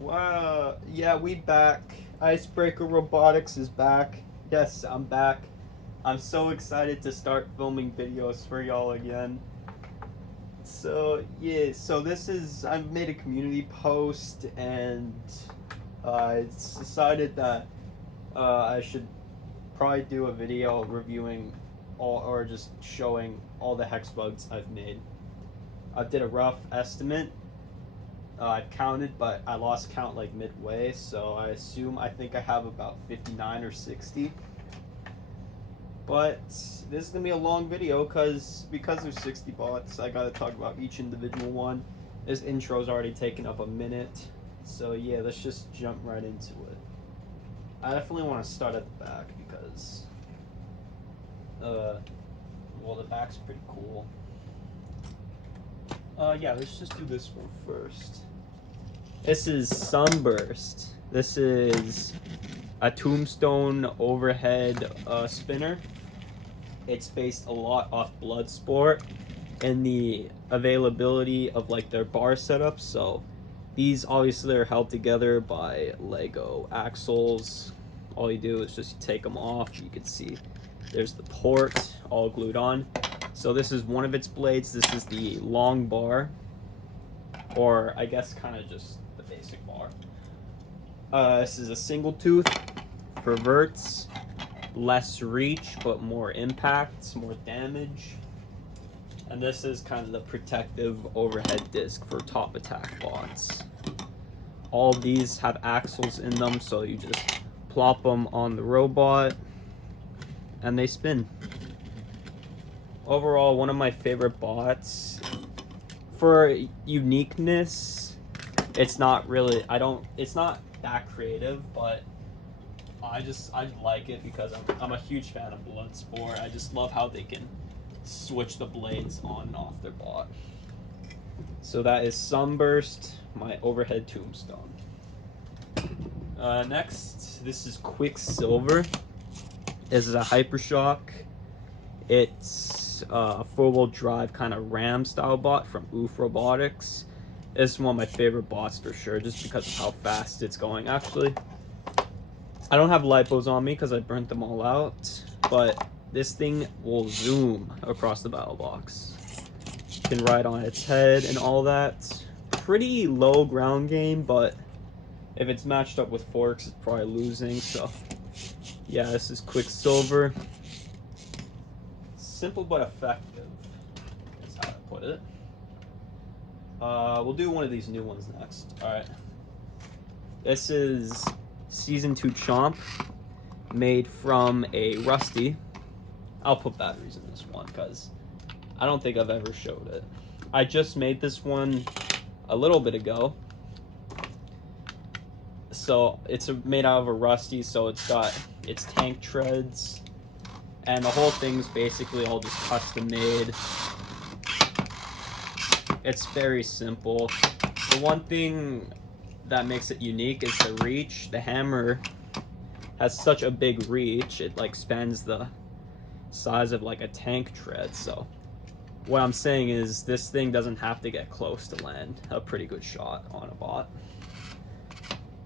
Well, yeah, we back. Icebreaker Robotics is back. Yes, I'm back. I'm so excited to start filming videos for y'all again. So, yeah, so this is, I've made a community post and it's decided that I should probably do a video reviewing all, or just showing all the hex bugs I've made. I did a rough estimate. I've counted, but I lost count like midway, so I think I have about 59 or 60. But this is gonna be a long video because there's 60 bots. I gotta talk about each individual one. This intro's already taken up a minute, so yeah, let's just jump right into it. I definitely want to start at the back because, well, the back's pretty cool. Yeah, let's just do this one first. This is Sunburst. This is a tombstone overhead spinner. It's based a lot off Bloodsport and the availability of like their bar setups. So these obviously are held together by Lego axles. All you do is just take them off. You can see there's the port all glued on. So this is one of its blades. This is the long bar, or I guess kind of just the basic bar. This is a single tooth for verts, less reach but more impacts, more damage. And this is kind of the protective overhead disc for top attack bots. All these have axles in them, so you just plop them on the robot and they spin. Overall, one of my favorite bots. For uniqueness, it's not really, it's not that creative, but I like it because I'm a huge fan of Bloodsport. I just love how they can switch the blades on and off their bot. So that is Sunburst, my overhead tombstone. Next, this is Quicksilver. This is a Hypershock. It's a four-wheel drive kind of ram style bot from Oof Robotics. This is one of my favorite bots for sure, just because of how fast it's going. Actually, I don't have lipos on me because I burnt them all out, but this thing will zoom across the battle box. You can ride on its head and all that. Pretty low ground game, but if it's matched up with forks, it's probably losing. So yeah, this is Quicksilver. Simple but effective is how I put it. We'll do one of these new ones next. Alright. This is Season 2 Chomp, made from a Rusty. I'll put batteries in this one because I don't think I've ever showed it. I just made this one a little bit ago. So it's made out of a Rusty, so it's got its tank treads. And the whole thing's basically all just custom made. It's very simple. The one thing that makes it unique is the reach. The hammer has such a big reach, it like spans the size of like a tank tread. So what I'm saying is this thing doesn't have to get close to land a pretty good shot on a bot.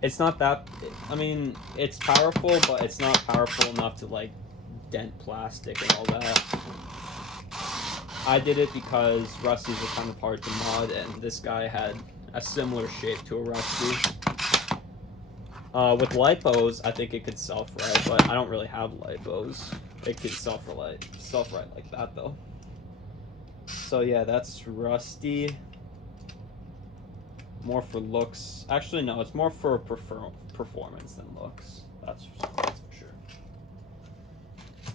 It's not that, I mean, it's powerful, but it's not powerful enough to like dent plastic and all that. I did it because Rusties are kind of hard to mod, and this guy had a similar shape to a Rusty. With lipos, I think it could self-ride, but I don't really have lipos. It could self-ride like that though. So yeah, that's Rusty. More for looks. Actually, no, it's more for performance than looks. That's for sure.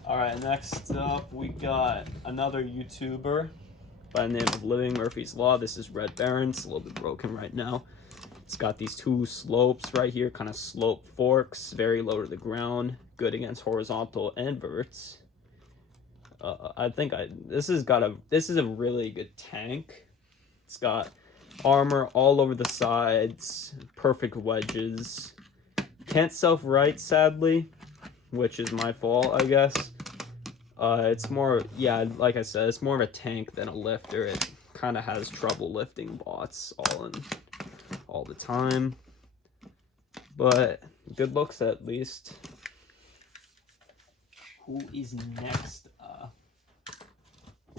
Alright, next up we got another YouTuber by the name of Living Murphy's Law. This is Red Baron. It's a little bit broken right now. It's got these two slopes right here, kind of slope forks, very low to the ground, good against horizontal and verts. This is a really good tank. It's got armor all over the sides, perfect wedges. Can't self-right, sadly, which is my fault, I guess. It's more, yeah, like I said, it's more of a tank than a lifter. It kind of has trouble lifting bots all the time. But good looks at least. Who is next?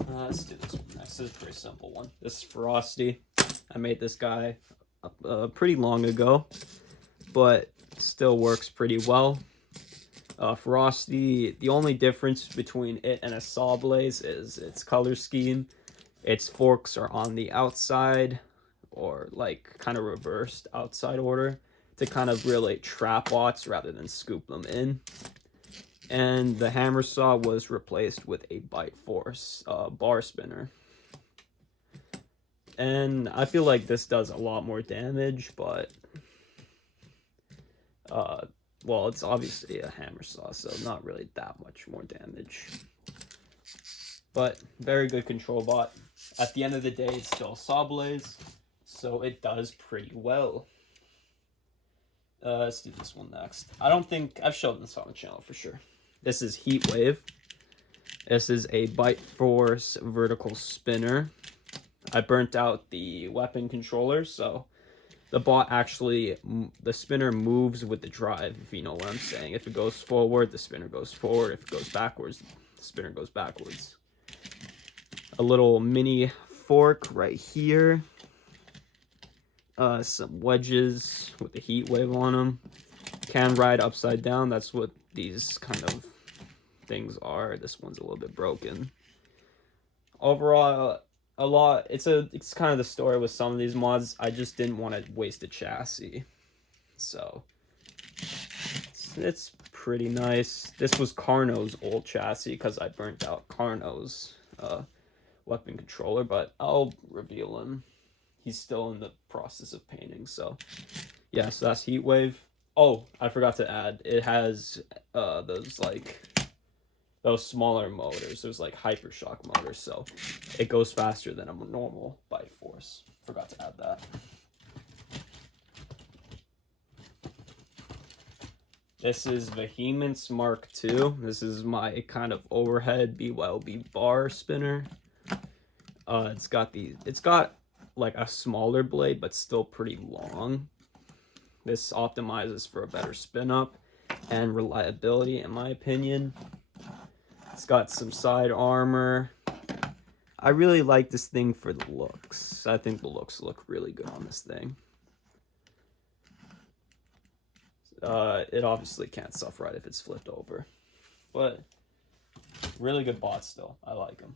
Let's do this one next. This is a pretty simple one. This is Frosty. I made this guy pretty long ago, but still works pretty well. Frosty, the only difference between it and a saw blaze is its color scheme. Its forks are on the outside, or like kind of reversed outside order, to kind of really trap bots rather than scoop them in. And the hammer saw was replaced with a bite force bar spinner. And I feel like this does a lot more damage, but well, it's obviously a hammer saw, so not really that much more damage. But very good control bot. At the end of the day, it's still a saw blaze, so it does pretty well. Let's do this one next. I don't think I've shown this on the channel for sure. This is Heat Wave. This is a bite force vertical spinner. I burnt out the weapon controller, so the bot actually, the spinner moves with the drive, if you know what I'm saying. If it goes forward, the spinner goes forward. If it goes backwards, the spinner goes backwards. A little mini fork right here. Some wedges with the heat wave on them. Can ride upside down. That's what these kind of things are. This one's a little bit broken. Overall, it's kind of the story with some of these mods. I just didn't want to waste a chassis, so it's pretty nice. This was Carno's old chassis because I burnt out Carno's weapon controller, but I'll reveal him. He's still in the process of painting, so yeah, so that's Heat Wave. Oh, I forgot to add, it has those smaller motors. There's like hypershock motors, so it goes faster than a normal bite force. Forgot to add that. This is Vehemence Mark II. This is my kind of overhead BYOB bar spinner. It's got like a smaller blade, but still pretty long. This optimizes for a better spin up and reliability, in my opinion. It's got some side armor. I really like this thing for the looks. I think the looks look really good on this thing. It obviously can't self-ride if it's flipped over, but really good bot still. I like him.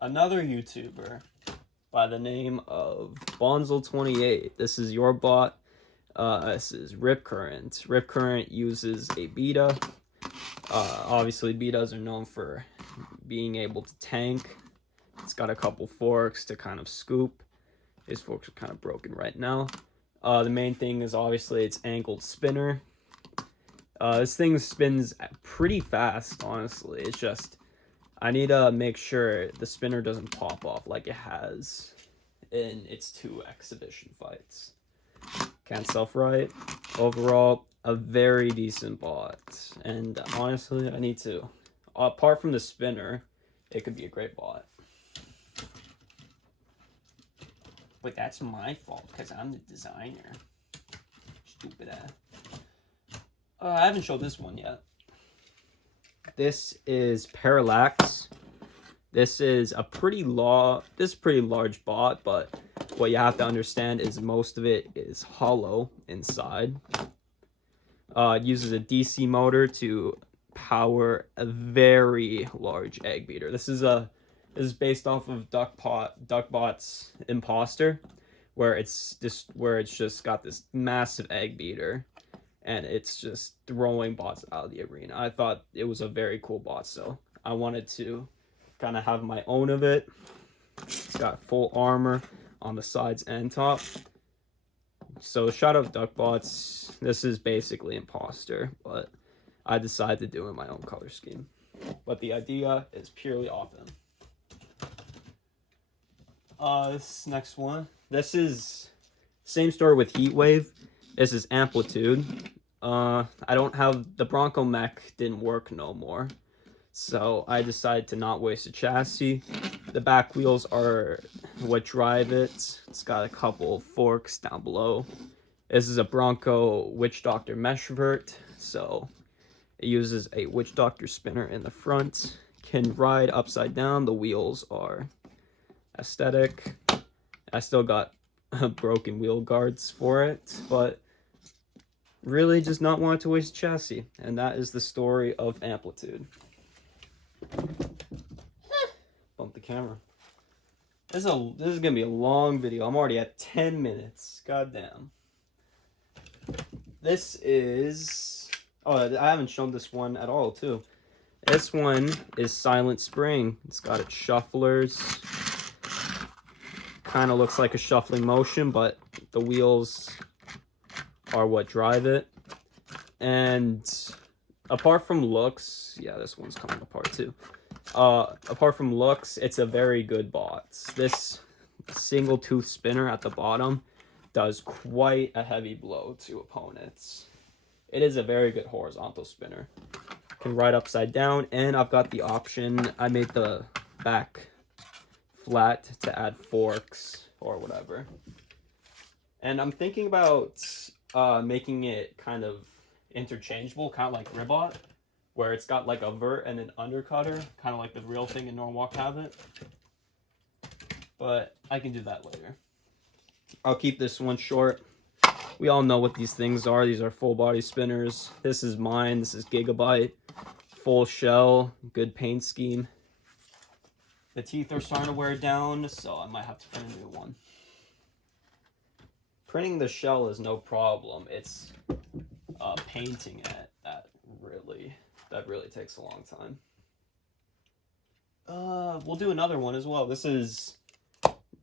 Another YouTuber by the name of Bonzel28. This is your bot. This is Rip Current. Rip Current uses a beta. Obviously, betas are known for being able to tank. It's got a couple forks to kind of scoop. His forks are kind of broken right now. The main thing is obviously its angled spinner. This thing spins pretty fast, honestly. It's just, I need to make sure the spinner doesn't pop off like it has in its 2 exhibition fights. Can't self-ride. Overall, a very decent bot. And honestly, I need to, apart from the spinner, it could be a great bot. But that's my fault, because I'm the designer. Stupid ass. I haven't showed this one yet. This is Parallax. This is a pretty large bot, but what you have to understand is most of it is hollow inside. It uses a DC motor to power a very large egg beater. This is based off of Duckbot's Imposter, where it's just got this massive egg beater, and it's just throwing bots out of the arena. I thought it was a very cool bot, so I wanted to kind of have my own of it. It's got full armor on the sides and top. So shout out Duckbots. This is basically Imposter, but I decided to do it in my own color scheme. But the idea is purely off him. This next one. This is same story with Heat Wave. This is Amplitude. I don't have the Bronco mech, didn't work no more, so I decided to not waste a chassis. The back wheels are what drive it. It's got a couple forks down below. This is a Bronco Witch Doctor mesh vert, so it uses a Witch Doctor spinner in the front. Can ride upside down. The wheels are aesthetic. I still got broken wheel guards for it, but really just not wanting to waste chassis. And that is the story of Amplitude. Bump the camera. This is gonna be a long video. I'm already at 10 minutes. God damn. This is... Oh, I haven't shown this one at all, too. This one is Silent Spring. It's got its shufflers. Kind of looks like a shuffling motion, but the wheels are what drive it. And apart from looks... Yeah, this one's coming apart, too. Apart from looks, it's a very good bot. This single tooth spinner at the bottom does quite a heavy blow to opponents. It is a very good horizontal spinner. Can ride upside down, and I've got the option. I made the back flat to add forks or whatever. And I'm thinking about making it kind of interchangeable, kind of like Ribot, where it's got like a vert and an undercutter, kind of like the real thing in Norwalk have it. But I can do that later. I'll keep this one short. We all know what these things are. These are full body spinners. This is mine. This is Gigabyte. Full shell. Good paint scheme. The teeth are starting to wear down, so I might have to print a new one. Printing the shell is no problem. It's painting it that really takes a long time. We'll do another one as well. This is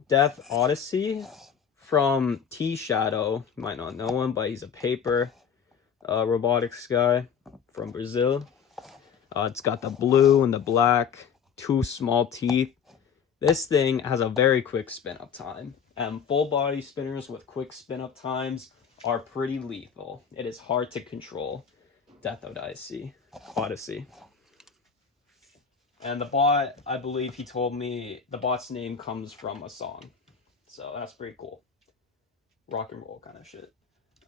Death Odyssey from T Shadow. You might not know him, but he's a paper robotics guy from Brazil. It's got the blue and the black, 2 small teeth. This thing has a very quick spin up time, and full body spinners with quick spin up times are pretty lethal. It is hard to control. Death Odyssey. And the bot, I believe he told me the bot's name comes from a song. So that's pretty cool. Rock and roll kind of shit.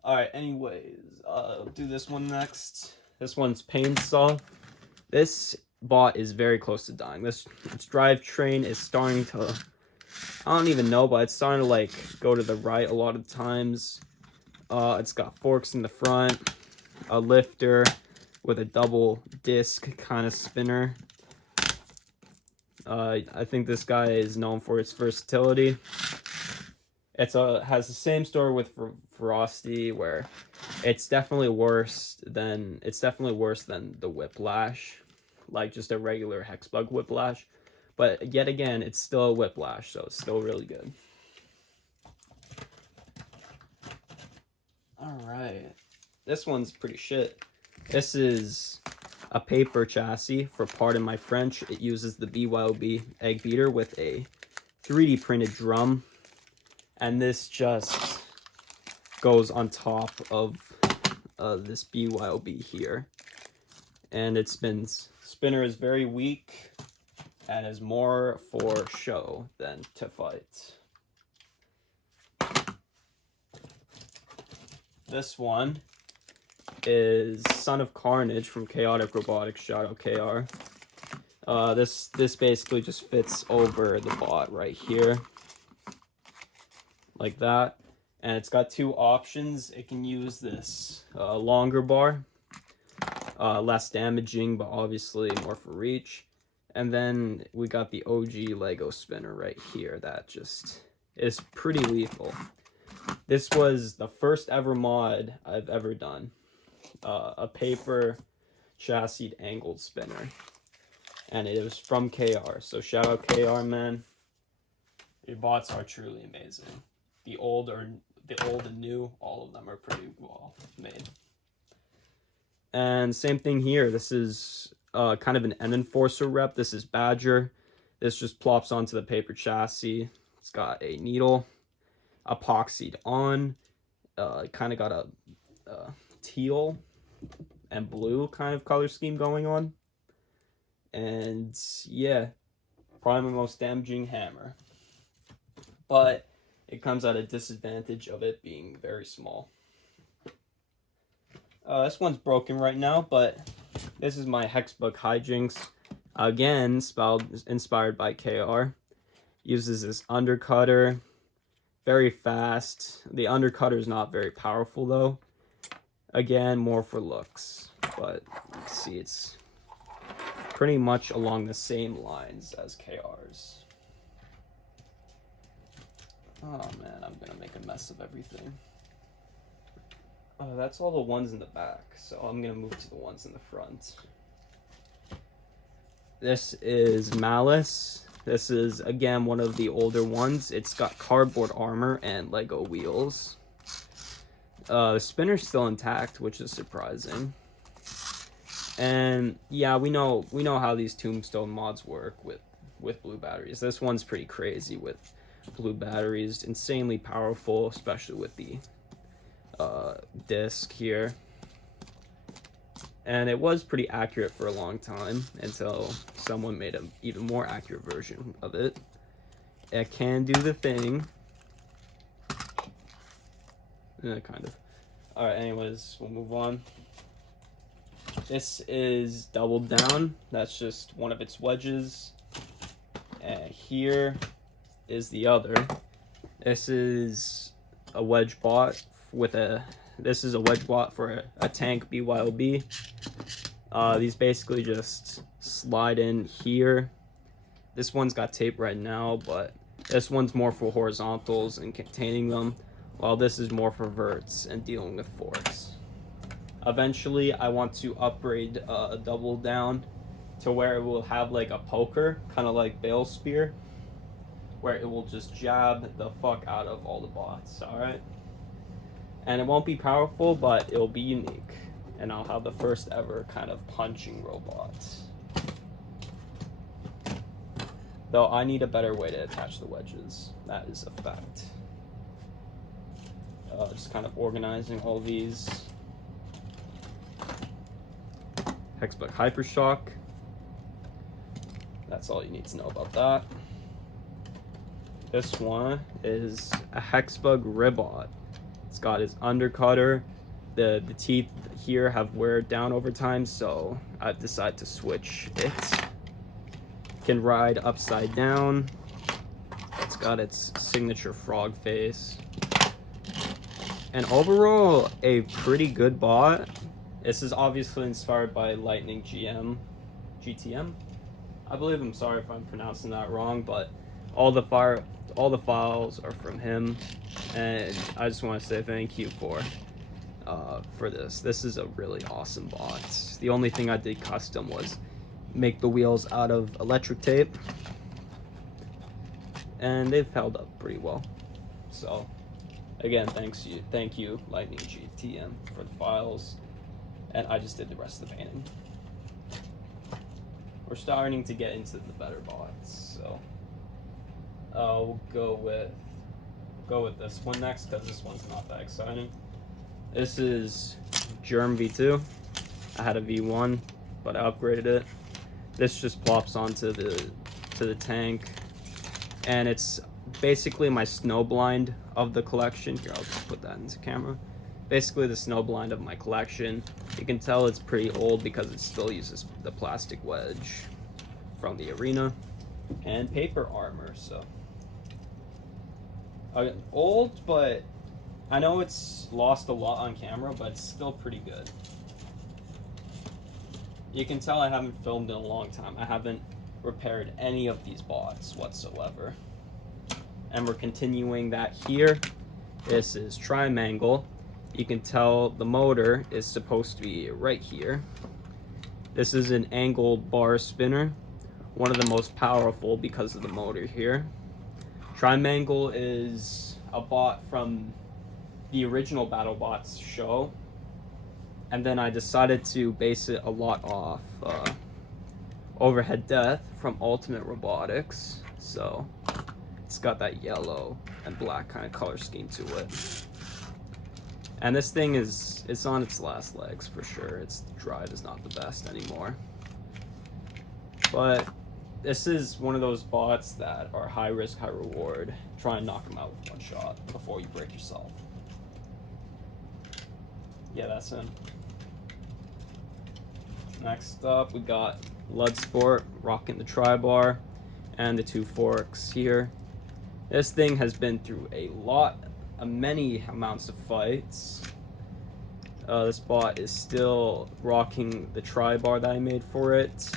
Alright, anyways, do this one next. This one's Painsaw. This bot is very close to dying. Its drivetrain is starting to... I don't even know, but it's starting to like go to the right a lot of times. It's got forks in the front, a lifter with a double disc kind of spinner. I think this guy is known for its versatility. Has the same story with Ferocity, where it's definitely worse than the Whiplash, like just a regular Hexbug Whiplash. But yet again, it's still a Whiplash, so it's still really good. Alright. This one's pretty shit. This is a paper chassis for Pardon My French. It uses the BYOB egg beater with a 3D printed drum. And this just goes on top of this BYOB here. And it spins. Spinner is very weak and is more for show than to fight. This one is Son of Carnage from Chaotic Robotics. Shout out KR. This basically just fits over the bot right here, like that. And it's got 2 options. It can use this longer bar, less damaging, but obviously more for reach. And then we got the OG Lego spinner right here that just is pretty lethal. This was the first ever mod I've ever done. A paper chassis angled spinner. And it was from KR. So shout out KR, man. Your bots are truly amazing. The old and new, all of them are pretty well made. And same thing here. This is kind of an N Enforcer rep. This is Badger. This just plops onto the paper chassis. It's got a needle epoxied on. Kind of got a teal and blue kind of color scheme going on. And yeah, probably my most damaging hammer. but it comes at a disadvantage of it being very small. This one's broken right now, but this is my Hexbug Hijinks. Again, inspired by KR. Uses this undercutter. Very fast. The undercutter is not very powerful though. Again, more for looks. But you can see it's pretty much along the same lines as KR's. Oh man, I'm gonna make a mess of everything. That's all the ones in the back, so I'm gonna move to the ones in the front. This is Malice. This is, again, one of the older ones. It's got cardboard armor and Lego wheels. The spinner's still intact, which is surprising. And yeah, we know how these Tombstone mods work with blue batteries. This one's pretty crazy with blue batteries, insanely powerful, especially with the disc here. And it was pretty accurate for a long time until someone made an even more accurate version of it. It can do the thing. Kind of. Alright, anyways, we'll move on. This is doubled down. That's just one of its wedges. And here is the other. This is a wedge bot with a... This is a wedge bot for a tank BYOB. These basically just slide in here. This one's got tape right now, but this one's more for horizontals and containing them, while this is more for verts and dealing with forks. Eventually, I want to upgrade a double down to where it will have like a poker, kind of like Bale Spear, where it will just jab the fuck out of all the bots, alright? And it won't be powerful, but it'll be unique. And I'll have the first ever kind of punching robot. Though I need a better way to attach the wedges. That is a fact. Just kind of organizing all these. Hexbug Hypershock. That's all you need to know about that. This one is a Hexbug Ribot. It's got his undercutter. The teeth here have wear down over time, so I've decided to switch it. Can ride upside down. It's got its signature frog face. And overall, a pretty good bot. This is obviously inspired by Lightning GTM. I believe. I'm sorry if I'm pronouncing that wrong, but all the files are from him, and I just want to say thank you for this. This is a really awesome bot. The only thing I did custom was make the wheels out of electric tape, and they've held up pretty well. So again, thank you Lightning GTM for the files, and I just did the rest of the painting. We're starting to get into the better bots, so we'll go with this one next, because this one's not that exciting. This is Germ V2. I had a V1, but I upgraded it. This just plops onto the tank, and it's basically my snowblind of the collection. Here, I'll just put that into camera. Basically the snowblind of my collection. You can tell it's pretty old because it still uses the plastic wedge from the arena and paper armor. So old, but I know it's lost a lot on camera, but it's still pretty good. You can tell I haven't filmed in a long time. I haven't repaired any of these bots whatsoever. And we're continuing that here. This is Trimangle. You can tell the motor is supposed to be right here. This is an angled bar spinner, one of the most powerful because of the motor here. Trimangle is a bot from the original BattleBots show, and then I decided to base it a lot off Overhead Death from Ultimate Robotics. So it's got that yellow and black kind of color scheme to it. And this thing it's on its last legs for sure. Its drive is not the best anymore. But This is one of those bots that are high risk, high reward. Try and knock them out with one shot before you break yourself. Yeah, that's him. Next up, we got Bloodsport rocking the tri-bar and the 2 forks here. This thing has been through many amounts of fights. This bot is still rocking the tri-bar that I made for it.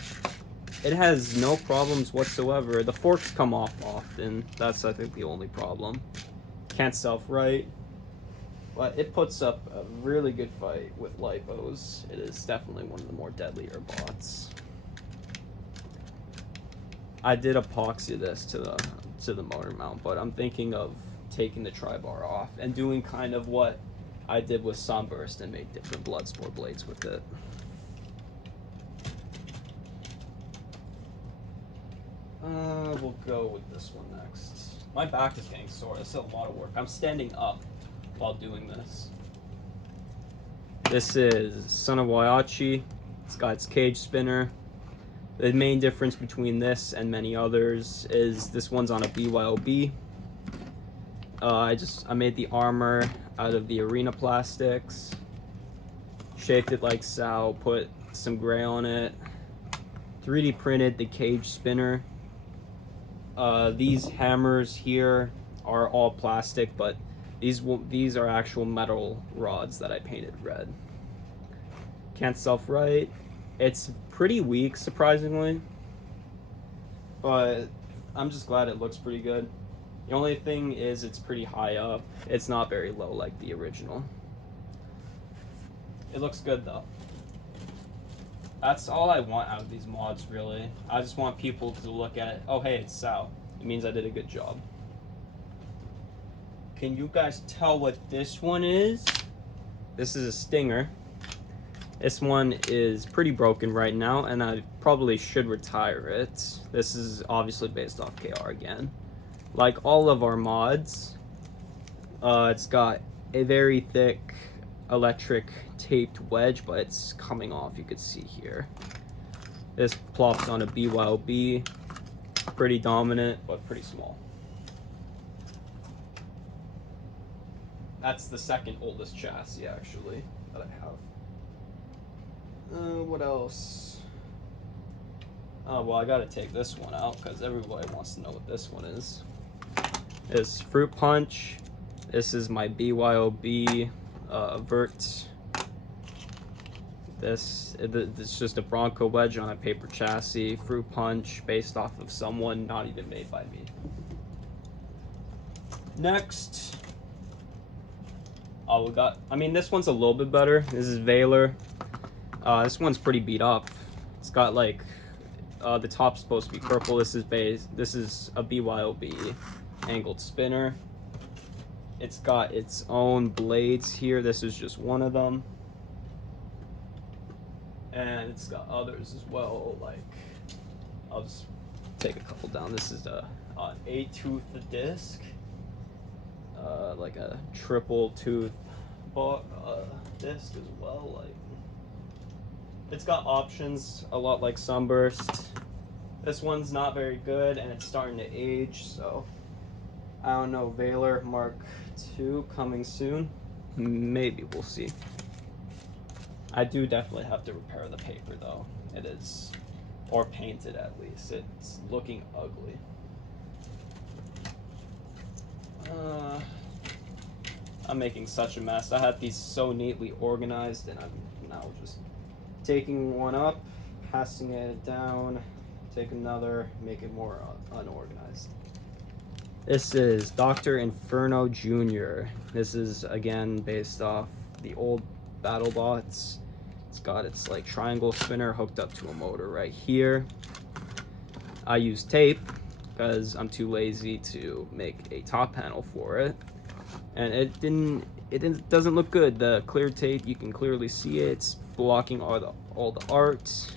It has no problems whatsoever. The forks come off often. That's, I think, the only problem. Can't self-right. But it puts up a really good fight with lipos. It is definitely one of the more deadlier bots. I did epoxy this to the motor mount, but I'm thinking of taking the tri-bar off and doing kind of what I did with Sunburst and make different Bloodsport blades with it. We'll go with this one next. My back is getting sore. This is a lot of work. I'm standing up while doing this. This is Son of Waiachi. It's got its cage spinner. The main difference between this and many others is this one's on a BYOB. I made the armor out of the arena plastics. Shaped it like so, put some gray on it. 3D printed the cage spinner. These hammers here are all plastic, but these are actual metal rods that I painted red. Can't self-right. It's pretty weak, surprisingly, but I'm just glad it looks pretty good. The only thing is it's pretty high up. It's not very low like the original. It looks good though. That's all I want out of these mods, really. I just want people to look at it. Oh, hey, it's Sal. It means I did a good job. Can you guys tell what this one is? This is a Stinger. This one is pretty broken right now, and I probably should retire it. This is obviously based off KR again. Like all of our mods, it's got a very thick electric taped wedge, but it's coming off, you could see here. This plops on a BYOB, pretty dominant, but pretty small. That's the second oldest chassis, actually, that I have. What else? Oh, well, I gotta take this one out, because everybody wants to know what this one is. It's Fruit Punch. This is my BYOB Vert. This is just a Bronco wedge on a paper chassis. Fruit Punch, based off of someone not even made by me. Next. Oh, this one's a little bit better. This is Valor. This one's pretty beat up. It's got like, the top's supposed to be purple. This is a BYOB angled spinner. It's got its own blades here. This is just one of them. And it's got others as well, like, I'll just take a couple down. This is an 8-tooth disc. Like a triple tooth disc as well. Like, it's got options a lot like Sunburst. This one's not very good and it's starting to age, so I don't know. Valor Mark II coming soon. Maybe, we'll see. I do definitely have to repair the paper though. It is, or paint it at least. It's looking ugly. I'm making such a mess. I had these so neatly organized and I'm now just taking one up, passing it down, take another, make it more unorganized. This is Dr. Inferno Jr. This is again based off the old BattleBots. It's got its like triangle spinner hooked up to a motor right here. I use tape because I'm too lazy to make a top panel for it, and it doesn't look good. The clear tape, you can clearly see it. It's blocking all the art.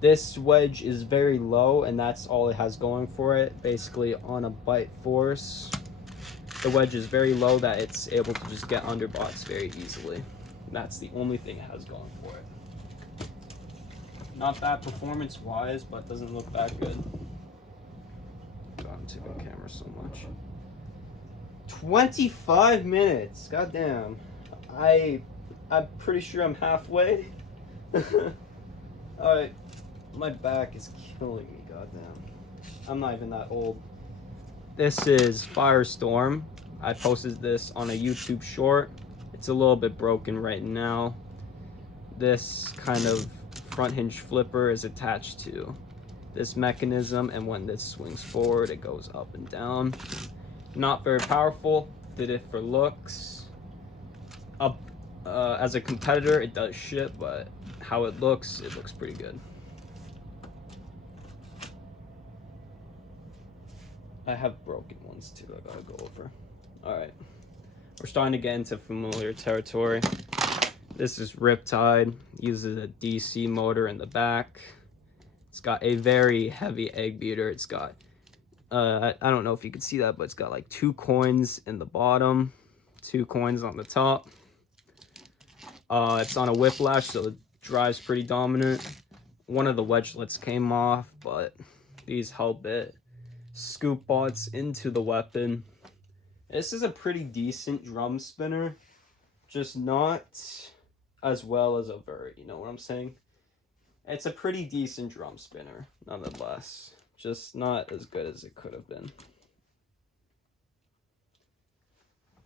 This wedge is very low, and that's all it has going for it. Basically, on a bite force, the wedge is very low that it's able to just get under bots very easily. And that's the only thing it has going for it. Not bad performance-wise, but doesn't look that good. God, I'm taking the camera so much. 25 minutes. Goddamn. I'm pretty sure I'm halfway. Alright. My back is killing me, goddamn. I'm not even that old. This is Firestorm. I posted this on a YouTube short. It's a little bit broken right now. This kind of front hinge flipper is attached to this mechanism, and when this swings forward, it goes up and down. Not very powerful. Did it for looks. As a competitor, it does shit, but how it looks pretty good. I have broken ones too, I gotta go over. Alright. We're starting to get into familiar territory. This is Riptide. Uses a DC motor in the back. It's got a very heavy egg beater. It's got, I don't know if you can see that, but it's got like 2 coins in the bottom, 2 coins on the top. It's on a whiplash, so it drives pretty dominant. One of the wedgelets came off, but these help it scoop butts into the weapon. This is a pretty decent drum spinner, just not as well as a vert, you know what I'm saying? It's a pretty decent drum spinner, nonetheless. Just not as good as it could have been.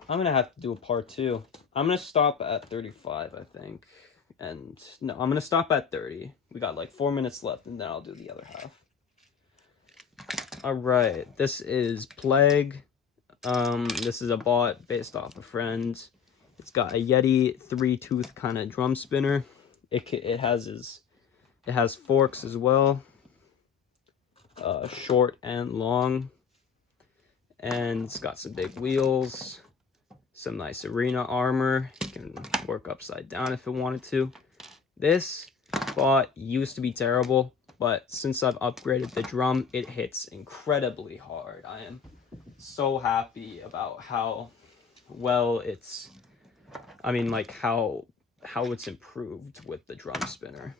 I'm gonna have to do a part 2. I'm gonna stop at 35, I think. And no, I'm gonna stop at 30. We got like 4 minutes left, and then I'll do the other half. Alright, this is Plague. This is a bot based off a friend. It's got a Yeti 3-tooth kind of drum spinner. It has forks as well, short and long, and it's got some big wheels, some nice arena armor. You can work upside down if it wanted to. This bot used to be terrible, but since I've upgraded the drum, it hits incredibly hard. I am so happy about how well it's, how it's improved with the drum spinner.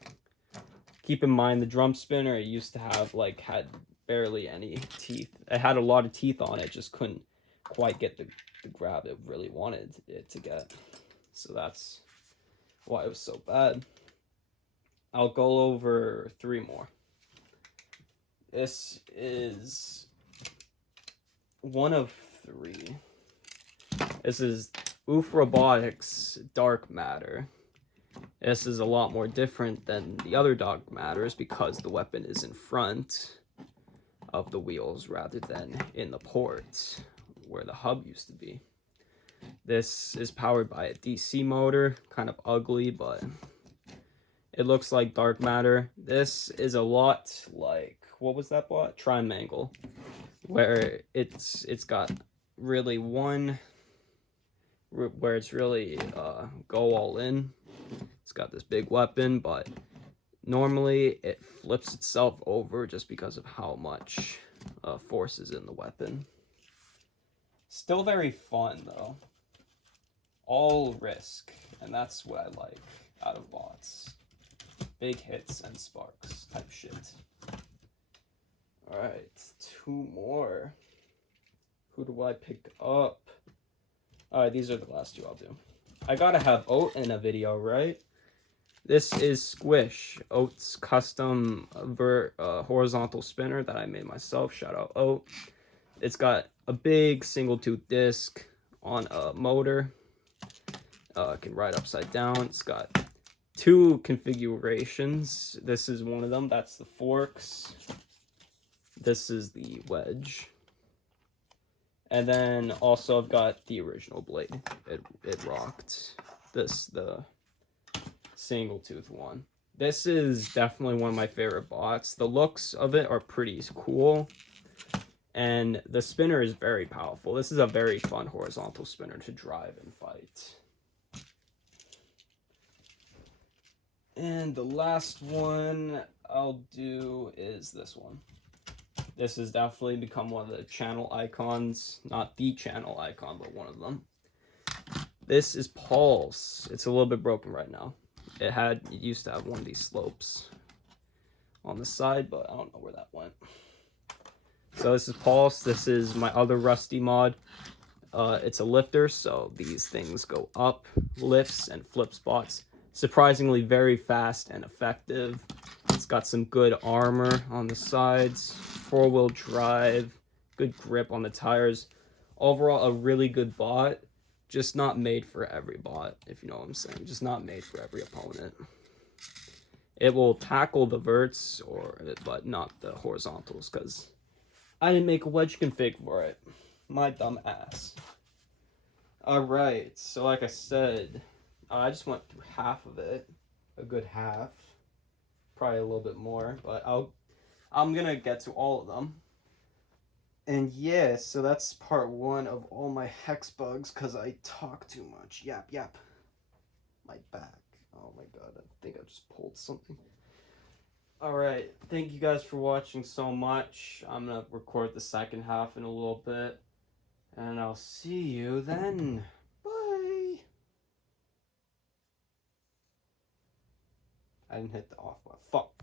Keep in mind, the drum spinner, it used to have, had barely any teeth. It had a lot of teeth on it, just couldn't quite get the grab it really wanted it to get. So that's why it was so bad. I'll go over 3 more. This is one of 3. This is Oof Robotics Dark Matter. This is a lot more different than the other Dark Matters because the weapon is in front of the wheels rather than in the port where the hub used to be. This is powered by a DC motor, kind of ugly, but it looks like Dark Matter. This is a lot like, what was that bot? Trimangle, where it's got really one, where it's really go all in. It's got this big weapon, but normally it flips itself over just because of how much force is in the weapon. Still very fun though. All risk, and that's what I like out of bots. Big hits and sparks type shit. Alright, 2 more. Who do I pick up? Alright, these are the last 2 I'll do. I gotta have Oat in a video, right? This is Squish, Oat's custom horizontal spinner that I made myself. Shout out Oat. It's got a big single tooth disc on a motor. It can ride upside down. It's got 2 configurations. This is one of them. That's the forks. This is the wedge. And then also I've got the original blade. It rocked. The single tooth one. This is definitely one of my favorite bots. The looks of it are pretty cool. And the spinner is very powerful. This is a very fun horizontal spinner to drive and fight. And the last one I'll do is this one. This has definitely become one of the channel icons. Not the channel icon, but one of them. This is Pulse. It's a little bit broken right now. It used to have one of these slopes. on the side, but I don't know where that went. So this is Pulse. This is my other rusty mod. It's a lifter, so these things go up, lifts, and flip spots. Surprisingly very fast and effective. It's got some good armor on the sides, 4-wheel drive, good grip on the tires. Overall, a really good bot, just not made for every bot, if you know what I'm saying. Just not made for every opponent. It will tackle the verts, but not the horizontals, because I didn't make a wedge config for it. My dumb ass. Alright, so like I said, I just went through half of it. A good half. Probably a little bit more, but I'm gonna get to all of them. And yeah, so that's part 1 of all my hex bugs, because I talk too much. Yap, yap. My back. Oh my god, I think I just pulled something. Alright, thank you guys for watching so much. I'm gonna record the second half in a little bit. And I'll see you then. Bye. I didn't hit the off button. Fuck.